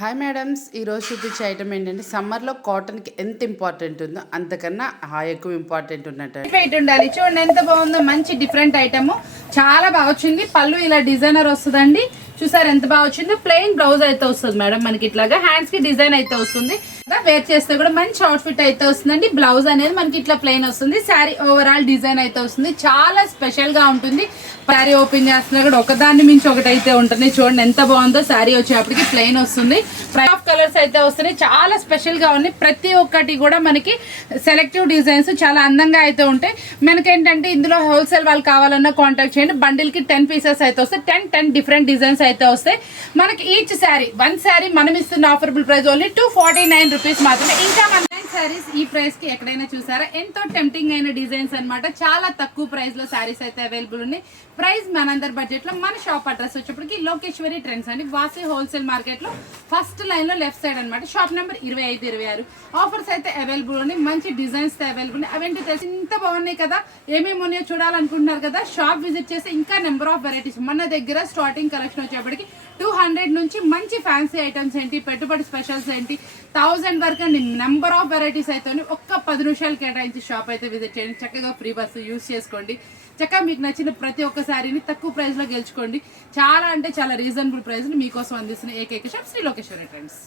Hi madams, ఈరోజు చూపించే item ఏంటంటే సమ్మర్లో కాటన్కి ఎంత ఇంపార్టెంట్ ఉందో అంతకన్నా ఎక్కువ ఇంపార్టెంట్ ఉన్నట్టు వెయిట్ ఉండాలి. చూడండి ఎంత బాగుందో, మంచి డిఫరెంట్ ఐటమ్, చాలా బాగా వచ్చింది. పళ్ళు ఇలా డిజైనర్ వస్తుందండి. చూసారు ఎంత బాగా వచ్చిందో. ప్లెయిన్ బ్లౌజ్ అయితే వస్తుంది మేడం మనకి, ఇట్లాగా హ్యాండ్స్ కి డిజైన్ అయితే వస్తుంది. వేర్ చేస్తే కూడా మంచి అవుట్ఫిట్ అయితే వస్తుందండి. బ్లౌజ్ అనేది మనకి ఇట్లా ప్లెయిన్ వస్తుంది. శారీ ఓవరాల్ డిజైన్ అయితే వస్తుంది. చాలా స్పెషల్ గా ఉంటుంది. శారీ ఓపెన్ చేస్తున్నా కూడా ఒకదాన్ని మించి ఒకటి అయితే ఉంటుంది. చూడండి ఎంత బాగుందో. శారీ వచ్చేప్పటికి ప్లెయిన్ వస్తుంది. ఆఫ్ కలర్స్ అయితే వస్తున్నాయి. చాలా స్పెషల్ గా ఉన్నాయి. ప్రతి ఒక్కటి కూడా మనకి సెలెక్టివ్ డిజైన్స్ చాలా అందంగా అయితే ఉంటాయి. మనకేంటంటే ఇందులో హోల్సేల్ వాళ్ళు కావాలన్నా కాంటాక్ట్ చేయండి. బండిల్ కి 10 పీసెస్ అయితే వస్తాయి. 10 డిఫరెంట్ డిజైన్స్ అయితే వస్తాయి. మనకి ఈచ్ శారీ వన్ శారీ మనం ఇస్తున్న ఆఫరబుల్ ప్రైస్ ఓన్లీ 249 రూపీస్ మాత్రమే. ఇంకా మన శారీస్ ఈ ప్రైస్ కి ఎక్కడైనా చూసారా? ఎంతో టెంప్టింగ్ అయిన డిజైన్స్ అన్నమాట. చాలా తక్కువ ప్రైస్ లో శారీస్ అయితే అవైలబుల్ ఉన్నాయి. ప్రైస్ మనందరి బడ్జెట్ లో. మన షాప్ అడ్రస్ వచ్చేప్పటికి లోకేశ్వరి ట్రెండ్స్ అండి, వాసి హోల్సేల్ మార్కెట్ లో ఫస్ట్ లైన్ లో లెఫ్ట్ సైడ్ అనమాట. Shop number 25, 26. ఆఫర్స్ అయితే అవైలబుల్ ఉన్నాయి. మంచి డిజైన్స్ అవైలబుల్ ఉన్నాయి. అవేంటి తెలిసి ఇంత బాగున్నాయి కదా, ఏమేమి ఉన్నాయో చూడాలనుకుంటున్నారు కదా, షాప్ విజిట్ చేస్తే ఇంకా నెంబర్ ఆఫ్ వెరైటీస్ మన దగ్గర. స్టార్టింగ్ కలెక్షన్ వచ్చేప్పటికి 200 నుంచి మంచి ఫ్యాన్సీ ఐటమ్స్ ఏంటి, పెట్టుబడి స్పెషల్స్ ఏంటి, 1000 వరకు అండి నెంబర్ ఆఫ్ వెరైటీస్ అయితే ఒక్క 10 నిమిషాలు కేటాయించి షాప్ అయితే విజిట్ చేయండి. చక్కగా ఫ్రీ బస్సు యూస్ చేసుకోండి. చక్కగా మీకు నచ్చిన ప్రతి ఒక్క శారీని తక్కువ ప్రైస్ లో గెలుచుకోండి. చాలా అంటే చాలా రీజనబుల్ ప్రైస్ మీకోసం అందిస్తున్న ఏకైక షాప్ శ్రీ లోకేశ్వరి ట్రెండ్స్.